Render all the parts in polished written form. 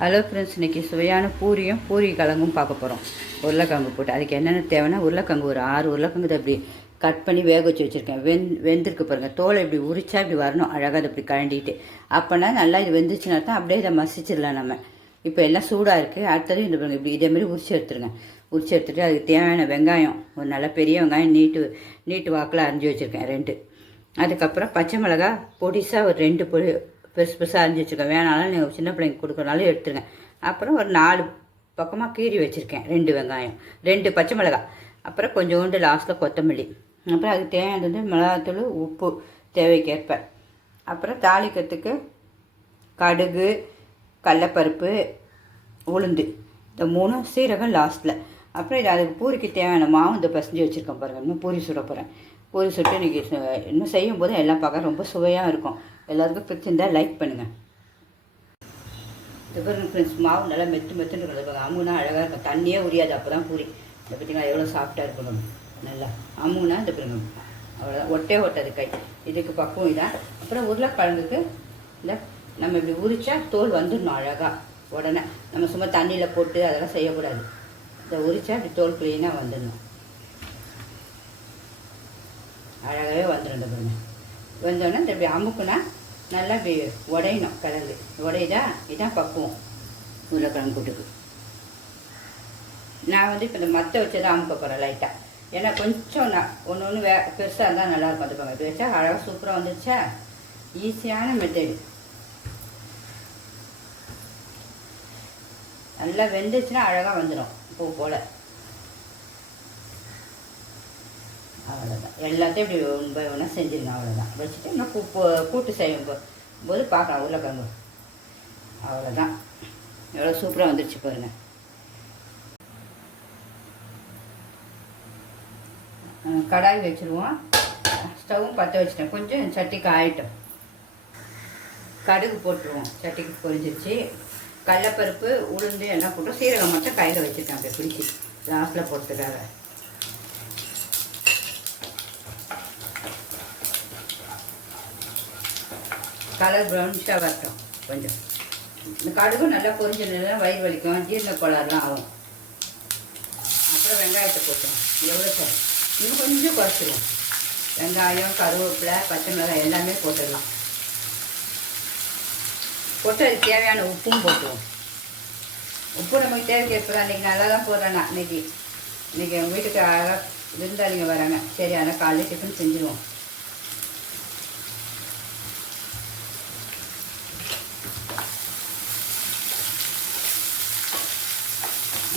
Hello friends, இன்றைக்கி சுவையான பூரியும் பூரி கிழங்கும் பார்க்க போகிறோம். உருளைக்கிழங்கு போட்டு அதுக்கு என்னென்ன தேவைன்னா, உருளைக்கிழங்கு ஒரு 6 உருளைக்கிழங்கு இப்படி கட் பண்ணி வேக வச்சு வச்சுருக்கேன். வெந்திருக்கு பாருங்கள். தோலை இப்படி உரிச்சா இப்படி வரணும், அழகாக அதை இப்படி கழண்டிட்டு. அப்போனா நல்லா இது வெந்துச்சுன்னா தான் அப்படியே இதை மசிச்சிடலாம் நம்ம. இப்போ எல்லாம் சூடாக இருக்குது. அடுத்தது இந்த பாருங்கள், இப்படி இதேமாரி உரிச்சு எடுத்துருங்க. உரிச்சு எடுத்துகிட்டு அதுக்கு தேவையான வெங்காயம், ஒரு நல்ல பெரிய வெங்காயம் நீட்டு வாக்கில் அரிஞ்சு வச்சுருக்கேன் 2. அதுக்கப்புறம் பச்சை மிளகா பொடிசாக ஒரு 2 பெருசு பெருசாக அரிஞ்சு வச்சுருக்கேன். வேணாலும் நீங்கள் சின்ன பிள்ளைங்க கொடுக்குறனாலும் எடுத்துருங்க. அப்புறம் ஒரு 4 பக்கமாக கீறி வச்சுருக்கேன் 2 வெங்காயம், 2 பச்சை மிளகா, அப்புறம் கொஞ்சோண்டு லாஸ்ட்டில் கொத்தமல்லி, அப்புறம் அதுக்கு தேவையானது மிளகாத்தூள், உப்பு தேவைக்கேற்ப, அப்புறம் தாளிக்கிறதுக்கு கடுகு, கடலப்பருப்பு, உளுந்து, இந்த 3 சீரகம் லாஸ்ட்டில். அப்புறம் இது அதுக்கு பூரிக்கு தேவையான மாவு இந்த பசஞ்சு வச்சுருக்கேன் பாருங்கள். இன்னும் பூரி சுட போகிறேன். பூரி சுட்டு இன்றைக்கி இன்னும் செய்யும் போது எல்லாம் பார்க்க ரொம்ப சுவையாக இருக்கும். எல்லாருக்கும் பிடிச்சிருந்தால் லைக் பண்ணுங்கள். இது பாருங்கள் ஃப்ரெண்ட்ஸ், மாவு நல்லா மெத்துன்னு இருக்கிறது. அமுனா அழகாக இருக்கும், தண்ணியே உரியாது. அப்போ தான் பூரி இதை பார்த்தீங்கன்னா எவ்வளோ சாஃப்டாக இருக்கணும். நல்லா அமுனா இந்த பாருங்க, அவ்வளோதான், ஒட்டாது கை. இதுக்கு பக்குவம் இதான். அப்புறம் உருளைக்கிழங்குக்கு இந்த நம்ம இப்படி உரிச்சா தோல் வந்துடணும் அழகாக. உடனே நம்ம சும்மா தண்ணியில் போட்டு அதெல்லாம் செய்யக்கூடாது. இதை உரிச்சா இப்படி தோல் க்ளீனாக வந்துடணும். அழகாகவே வந்துடும் பாருங்க. வந்தோடனே இந்த இப்படி அமுக்குனா நல்லா இப்படி உடையணும். கிழங்கு உடையுதா, இதுதான் பக்குவம் உருளைக்கிழங்கு கூட்டுக்கு. நான் இப்போ இந்த மற்ற வச்சு தான் அமுக்க போகிறேன் லைட்டாக. ஏன்னா கொஞ்சம் நான் ஒன்று பெருசாக இருந்தால் நல்லாயிருக்கும். அது இது வச்சா அழகாக சூப்பராக வந்துடுச்சா. ஈஸியான மெத்தடு. நல்லா வெந்துச்சுன்னா அழகாக வந்துடும் பூ போல். அவ்வளோதான், எல்லாத்தையும் இப்படி ஒன்று செஞ்சுருங்க. அவ்வளோதான் வச்சுட்டு இன்னும் கூட்டு செய்யும் போது பார்க்கலாம் உருளைக்கிழங்கு. அவ்வளோதான், எவ்வளோ சூப்பராக வந்துடுச்சு பாருங்கள். கடாய் வச்சுருவோம். ஸ்டவ்வும் பற்ற வச்சுட்டேன். கொஞ்சம் சட்டி காயட்டும். கடுகு போட்டுருவோம். சட்டிக்கு பொரிஞ்சிருச்சு. கடலப்பருப்பு, உளுந்து எல்லாம் போட்டு சீரகம் மட்டும் கையில் வச்சுருக்கேன். அப்படி பிடிச்சி லாஸ்ட்டில் போட்டுக்காக. கலர் ப்ரௌனிஷாக வரட்டும் கொஞ்சம். இந்த கடுகும் நல்லா பொரிஞ்சதுன்னா வயிறு வலிக்கும், ஜீரண கோளாறுலாம் ஆகும். அப்புறம் வெங்காயத்தை போட்டுருவோம். எவ்வளோ சார் இன்னும் கொஞ்சம் குறைச்சிடுவோம். வெங்காயம், கருவேப்பிலை, பச்சை மிளகாய் எல்லாமே போட்டுடலாம். போட்டு அதுக்கு தேவையான உப்பும் போட்டுருவோம். உப்பு நமக்கு தேவைக்கேற்ப தான். இன்றைக்கி நல்லா தான் போடுறேன் நான். இன்றைக்கி எங்கள் வீட்டுக்கு அழகாக விருந்தாளிங்க வராங்க. சரி, அதனால் காலையில் டிஃபன் செஞ்சுருவோம்.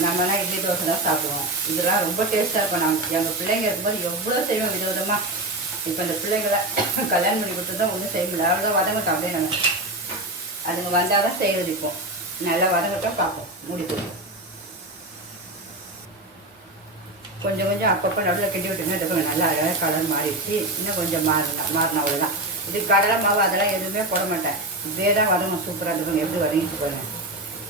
நம்மலாம் இட்லி தோசை தான் சாப்பிடுவோம். இதெல்லாம் ரொம்ப டேஸ்ட்டாக இருக்கும். எங்கள் பிள்ளைங்க இருக்கும்போது எவ்வளோ செய்வோம் விதவிதமாக. இப்போ இந்த பிள்ளைங்களை கல்யாணம் பண்ணி கொடுத்து தான் ஒன்றும் செய்ய முடியல. அவ்வளோ வதங்கட்டும். அப்படியே நாங்கள் அதுங்க வந்தால் தான் செய்வது. இப்போ நல்லா வதங்கட்டும், பார்ப்போம். மூடி போடுவோம். கொஞ்சம் அப்பப்போ நடுவில் கிண்டி விட்டுருங்க. இது நல்லா அழகாக கலர் மாறிடுச்சு. இன்னும் கொஞ்சம் மாறினா அவ்வளோதான். இது கடலை மாவு அதெல்லாம் எதுவுமே போட மாட்டேன். இதே தான் வதங்கும். சூப்பராக இருக்கும். எப்படி வதங்கிட்டு போகிறேன்.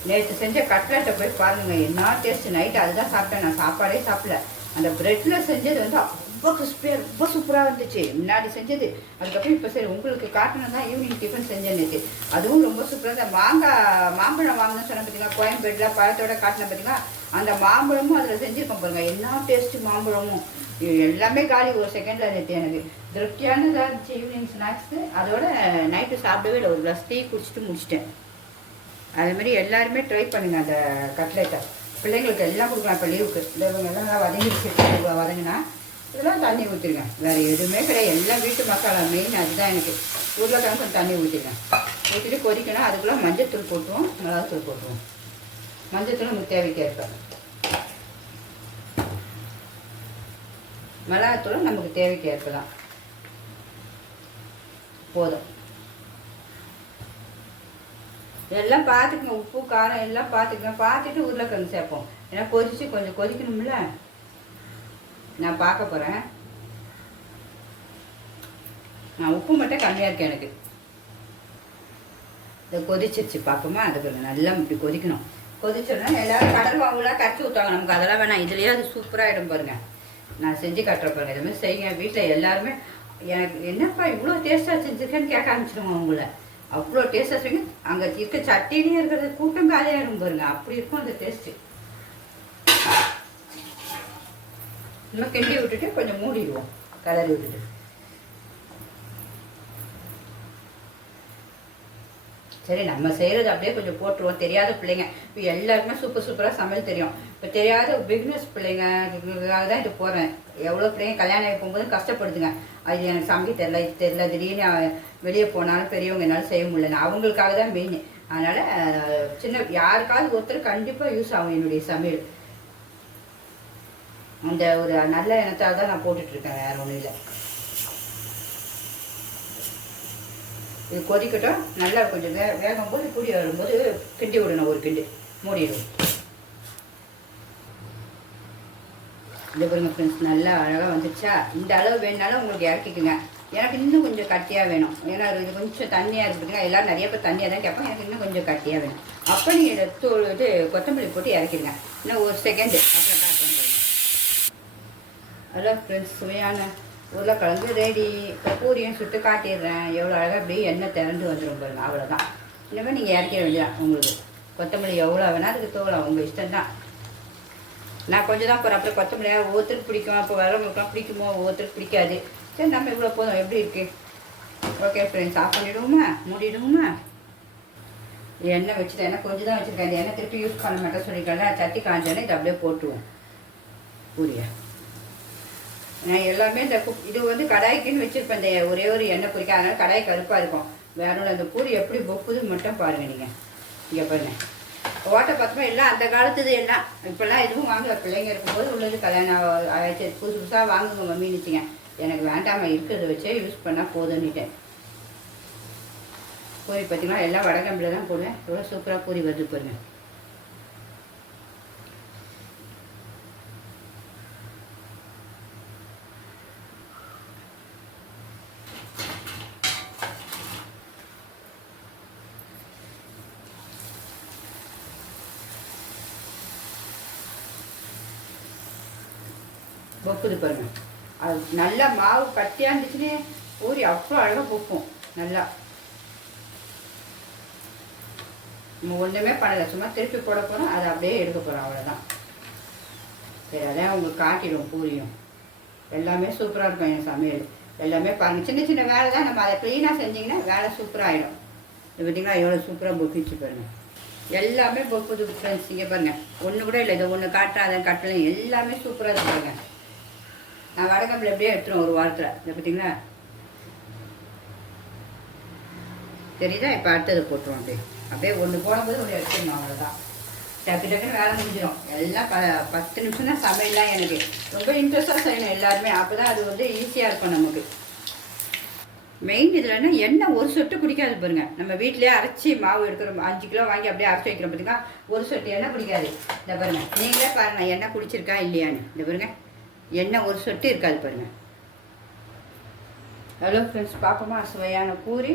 நேற்று செஞ்ச கட்லெட்டை போய் பாருங்கள், என்ன டேஸ்ட்டு. நைட்டு அதுதான் சாப்பிட்டேன். நான் சாப்பாடே சாப்பிடல. அந்த ப்ரெட்டில் செஞ்சது ரொம்ப கிறிஸ்பியாக ரொம்ப சூப்பராக இருந்துச்சு. முன்னாடி செஞ்சது. அதுக்கப்புறம் இப்போ சரி உங்களுக்கு காட்டணும் தான் ஈவினிங் டிஃபன் செஞ்சேன் நேற்று. அதுவும் ரொம்ப சூப்பராக இருந்தது. மாம்பழம் வாங்கினு சொன்ன பார்த்தீங்கன்னா, கோயம்பேட்டில் பழத்தோட காட்டின பார்த்தீங்கன்னா, அந்த மாம்பழமும் அதில் செஞ்சுருக்கோம் பாருங்கள். என்ன டேஸ்ட்டு மாம்பழமும். எல்லாமே காலி ஒரு செகண்டில் நேற்று. எனக்கு திருப்தியானதாக இருந்துச்சு ஈவினிங் ஸ்நாக்ஸு. அதோட நைட்டு சாப்பிடவே இல்லை. ஒரு கிளாஸ் டீ குடிச்சிட்டு முடிச்சிட்டேன். அதுமாரி எல்லாருமே ட்ரை பண்ணுங்கள் அந்த கட்லெட்டை. பிள்ளைங்களுக்கு எல்லாம் கொடுக்கலாம் இப்போ லீவுக்கு. இவங்க எல்லாம் நல்லா வதங்கினா இதெல்லாம் தண்ணி ஊற்றிருங்க. வேறு எதுவுமே கிடையாது. எல்லாம் வீட்டு மசாலா மெயின் அதுதான். எனக்கு உருளைக்கிழங்கு கொஞ்சம் தண்ணி ஊற்றிருங்க. ஊற்றிட்டு கொதிக்கணும். அதுக்குள்ளே மஞ்சத்தூள் போட்டுருவோம், மிளகாத்தூள் போட்டுருவோம். மஞ்சத்தூள் நமக்கு தேவைக்கேற்ப, மிளகாத்தூளும் நமக்கு தேவைக்கேற்ப தான் போதும். எல்லாம் பார்த்துக்குங்க. உப்பு காரம் எல்லாம் பார்த்துக்குங்க. பார்த்துட்டு உருளைக்கிழங்கு சேர்ப்போம். ஏன்னா கொதிச்சு கொஞ்சம் கொதிக்கணும்ல. நான் பார்க்க போகிறேன். நான் உப்பு மட்டும் கம்மியாக இருக்கேன் எனக்கு. இதை கொதிச்சிருச்சு பார்ப்போமா. அது கொஞ்சம் நல்லா இப்படி கொதிக்கணும். கொதிச்சோன்னா எல்லோரும் கடல் வாங்கலாம் கரைச்சி ஊற்றுவாங்க. நமக்கு அதெல்லாம் வேணாம். இதுலேயே அது சூப்பராகிடும் பாருங்கள். நான் செஞ்சு கட்டுற பாருங்கள். இதுமாதிரி செய்யுங்க வீட்டில் எல்லாருமே. எனக்கு என்னப்பா இவ்வளோ டேஸ்ட்டாக செஞ்சுருக்கேன்னு கேட்க ஆரம்பிச்சிடுவோம் உங்களை. அவ்வளோ டேஸ்ட்டாக செய்யுங்க. அங்கே இருக்க சட்டிலேயே இருக்கிறது கூட்டம் காலியாகிடும் பாருங்க, அப்படி இருக்கும் அந்த டேஸ்ட்டு. இன்னும் கிண்டி விட்டுட்டு கொஞ்சம் மூடிடுவோம், கலரி விட்டுட்டு. சரி, நம்ம செய்கிறது அப்படியே கொஞ்சம் போட்டுருவோம். தெரியாத பிள்ளைங்க இப்போ எல்லாருக்குமே சூப்பராக சமையல் தெரியும். இப்போ தெரியாத பிஸ்னஸ் பிள்ளைங்களுக்காக தான் இது போகிறேன். எவ்வளோ பிள்ளைங்க கல்யாணம் ஆகி போகும்போது கஷ்டப்படுதுங்க. அது எனக்கு சமைக்க தெரில, இது தெரில, திடீர்னு வெளியே போனாலும் பெரியவங்க என்னால் செய்ய முடியல. அவங்களுக்காக தான் மெயின். அதனால் சின்ன யாருக்காவது ஒருத்தர் கண்டிப்பாக யூஸ் ஆகும் என்னுடைய சமையல். அந்த ஒரு நல்ல எண்ணத்தால் தான் நான் போட்டுட்ருக்கேன், வேறு ஒன்றும் இல்லை. இது கொதிக்கட்டும். நல்லா கொஞ்சம் வேகும் போது கூடி வரும்போது கிண்டி விடணும், ஒரு கிண்டு மூடிடும். இந்த பாருங்க ஃப்ரெண்ட்ஸ், நல்லா அழகாக வந்துச்சா. இந்த அளவு வேணுனாலும் உங்களுக்கு இறக்கிக்குங்க. எனக்கு இன்னும் கொஞ்சம் கட்டியாக வேணும். ஏன்னா இது கொஞ்சம் தண்ணியாக இருக்குதுங்க. எல்லோரும் நிறைய பேர் தண்ணியாக தான் கேட்பாங்க. எனக்கு இன்னும் கொஞ்சம் கட்டியாக வேணும். அப்போ நீங்கள் இது கொத்தமல்லி போட்டு இறக்கிடுங்க. இன்னும் ஒரு செகண்டு அப்புறம் பார்க்கலாம். ஹலோ ஃப்ரெண்ட்ஸ், சுவையான உருளைக்கிழங்கு ரெடி. இப்போ பூரியும் சுட்டு காட்டிடுறேன். எவ்வளோ அழகாக அப்படியே எண்ணெய் திரண்டு வந்துடும் பாருங்க. அவ்வளோதான். இனிமேல் நீங்கள் இறக்கிட வேண்டியதான். உங்களுக்கு கொத்தமல்லி எவ்வளோ வேணால் அதுக்கு தோலாம், உங்கள் இஷ்டம் தான். நான் கொஞ்சம் தான் போகிறேன். அப்புறம் கொத்தமல்லியாக ஒவ்வொருத்தருக்கு பிடிக்கும். அப்போ வரவங்களுக்குலாம் பிடிக்குமோ, ஒவ்வொருத்தருக்கு பிடிக்காது. சரி, நம்ம இவ்வளோ போதும். எப்படி இருக்குது? ஓகே ஃப்ரெண்ட்ஸ், ஆஃப் பண்ணிவிடுவோமா, மூடிடுவோமா? எண்ணெய் வச்சுட்டேன். எண்ணெய் கொஞ்சம் தான் வச்சுருக்கேன். இந்த எண்ணெய் திருப்பி யூஸ் பண்ண மாட்டேன் சொல்லியிருக்கேன். சட்டி காஞ்சோன்னே இதை அப்படியே போட்டுருவோம் பூரியை. நான் எல்லாமே இந்த இது வந்து கடாய்க்குன்னு வச்சுருப்பேன். இந்த ஒரே ஒரு எண்ணெய் பொரிக்க, அதனால் கடாய் கருப்பாக இருக்கும். வேற ஒன்று. அந்த பூரி எப்படி பொப்புது மட்டும் பாருங்கள் நீங்கள். இங்கே பாருங்க, ஓட்டை பார்த்தோமா எல்லாம் அந்த காலத்துது எல்லாம். இப்போல்லாம் எதுவும் வாங்கல. பிள்ளைங்க இருக்கும்போது உள்ளது கல்யாணம் ஆயிடுச்சு. புதுசாக வாங்குங்க மம்மின்னுச்சிங்க. எனக்கு வேண்டாமா, இருக்கிறத வச்சே யூஸ் பண்ணால் போதுன்னுட்டேன். பூரி பார்த்தீங்கன்னா எல்லாம் வடகம்பில் தான் போடுவேன். எவ்வளோ சூப்பராக பூரி வருது பாருங்க. பொக்குது பாருங்க. அது நல்லா மாவு கட்டியாக இருந்துச்சுன்னே பூரி அவ்வளோ அழகாக பொக்கும் நல்லா. நம்ம ஒன்றுமே பண்ணலை, சும்மா திருப்பி போட போகிறோம். அதை அப்படியே எடுக்க போகிறோம், அவ்வளோதான். சரி, அதான் உங்களுக்கு காட்டிடுவோம். பூரியும் எல்லாமே சூப்பராக இருக்கும் என் சமையல். எல்லாமே பாருங்கள், சின்ன சின்ன வேலை தான். நம்ம அதை க்ளீனாக செஞ்சிங்கன்னா வேலை சூப்பராக ஆகிடும். இது பார்த்திங்கன்னா எவ்வளோ சூப்பராக பொக்கிச்சு பாருங்கள். எல்லாமே பொக்குது ஃப்ரெண்ட்ஸ். இங்கே பாருங்கள், ஒன்று கூட இல்லை. இதை ஒன்று காட்டுறேன், அதை காட்டலாம். எல்லாமே சூப்பராக இருக்குங்க. நான் வடகம்பில் எப்படியே எடுத்துருவோம் ஒரு வாரத்தில். இதை பார்த்தீங்களா தெரியுதா? இப்போ அடுத்தது போட்டுருவோம். அப்படியே ஒன்று போடும்போது ஒரு எடுத்துடணும், அவ்வளோதான். டக்கு டக்குன்னு வேலை முடிஞ்சிடும். எல்லாம் 10 நிமிஷம் தான் சமையல்லாம். எனக்கு ரொம்ப இன்ட்ரெஸ்ட்டாக செய்யணும் எல்லாருமே. அப்போ தான் அது வந்து ஈஸியாக இருக்கும் நமக்கு. மெயின் இதில்னா எண்ணெய் ஒரு சொட்டு பிடிக்காது பாருங்க. நம்ம வீட்டிலேயே அரைச்சி மாவு எடுக்கிறோம். 5 கிலோ வாங்கி அப்படியே அரைச்சி வைக்கிறோம் பார்த்தீங்கன்னா, ஒரு சொட்டு எண்ணெய் பிடிக்காது. இந்த பாருங்க, நீங்களே பாருங்கள் எண்ணெய் குடிச்சிருக்கா இல்லையான்னு. இந்த பாருங்க, எண்ணெய் ஒரு சொட்டு இருக்காது பாருங்கள். ஹலோ ஃப்ரெண்ட்ஸ், பார்ப்போமா சுவையான பூரி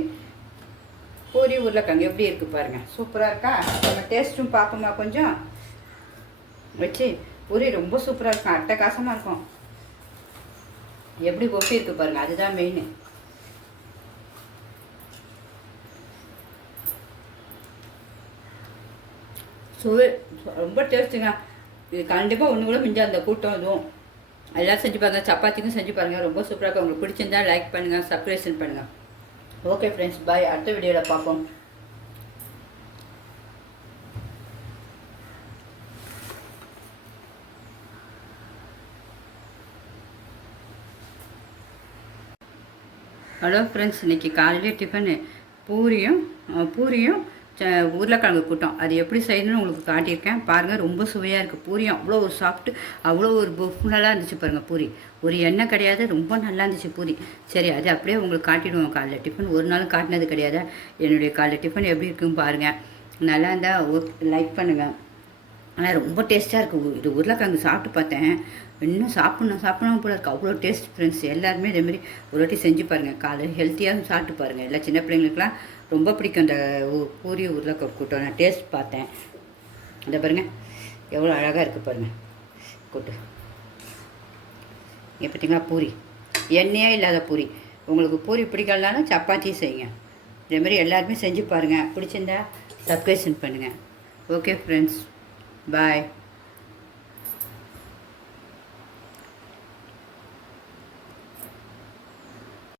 உருளைக்கிழங்கு எப்படி இருக்குது பாருங்கள். சூப்பராக இருக்கா? நம்ம டேஸ்ட்டும் பார்ப்போமா கொஞ்சம் வச்சு. பூரி ரொம்ப சூப்பராக இருக்கும், அட்டகாசமாக இருக்கும். எப்படி கொப்பி இருக்குது பாருங்கள், அதுதான் மெயின். சுவை ரொம்ப டேஸ்ட்டுங்க. இது கண்டிப்பாக ஒன்று கூட மிஞ்சா அந்த கூட்டம் இதுவும். எல்லாம் செஞ்சு பாருங்கள். சப்பாத்திக்கும் செஞ்சு பாருங்கள், ரொம்ப சூப்பராக இருக்கும். உங்களுக்கு பிடிச்சிருந்தா லைக் பண்ணுங்கள், சப்ஸ்கிரைப் பண்ணுங்கள். ஓகே ஃப்ரெண்ட்ஸ், பாய். அடுத்த வீடியோவில் பார்ப்போம். ஹலோ ஃப்ரெண்ட்ஸ், இன்றைக்கி காலையிலே டிஃபனு பூரியும் உருளைக்கிழங்கு கூட்டம். அது எப்படி செய்யணும்னு உங்களுக்கு காட்டியிருக்கேன் பாருங்கள். ரொம்ப சுவையாக இருக்குது. பூரியும் அவ்வளோ ஒரு சாப்பிட்டு அவ்வளோ ஒரு நல்லா இருந்துச்சு பாருங்கள். பூரி ஒரு எண்ணெய் கிடையாது, ரொம்ப நல்லா இருந்துச்சு பூரி. சரி, அது அப்படியே உங்களுக்கு காட்டிடுவோம். காலைல டிஃபன் ஒரு நாளும் காட்டினது கிடையாது. என்னுடைய காலைல டிஃபன் எப்படி இருக்குன்னு பாருங்கள். நல்லா இருந்தால் லைக் பண்ணுங்கள். ஆனால் ரொம்ப டேஸ்ட்டாக இருக்குது. இது உருளைக்கிழங்கு சாப்பிட்டு பார்த்தேன், இன்னும் சாப்பிடணும் போல இருக்குது. அவ்வளோ டேஸ்ட் ஃப்ரெண்ட்ஸ். எல்லாருமே இதேமாரி ஒரு வாட்டி செஞ்சு பாருங்கள். காலையில் ஹெல்த்தியாக சாப்பிட்டு பாருங்கள். எல்லா சின்ன பிள்ளைங்களுக்குலாம் ரொம்ப பிடிக்கும் அந்த பூரி உருளைக்கிழங்கு கூட்டம். நான் டேஸ்ட் பார்த்தேன். இந்த பாருங்கள் எவ்வளோ அழகாக இருக்குது பாருங்கள் கூட்டு. பார்த்தீங்களா பூரி, எண்ணெயே இல்லாத பூரி. உங்களுக்கு பூரி பிடிக்கலனாலும் சப்பாத்தி செய்யுங்க. இதேமாதிரி எல்லாருமே செஞ்சு பாருங்கள். பிடிச்சிருந்தா சப்ஸ்கிரைப் பண்ணுங்கள். ஓகே ஃப்ரெண்ட்ஸ், பாய்.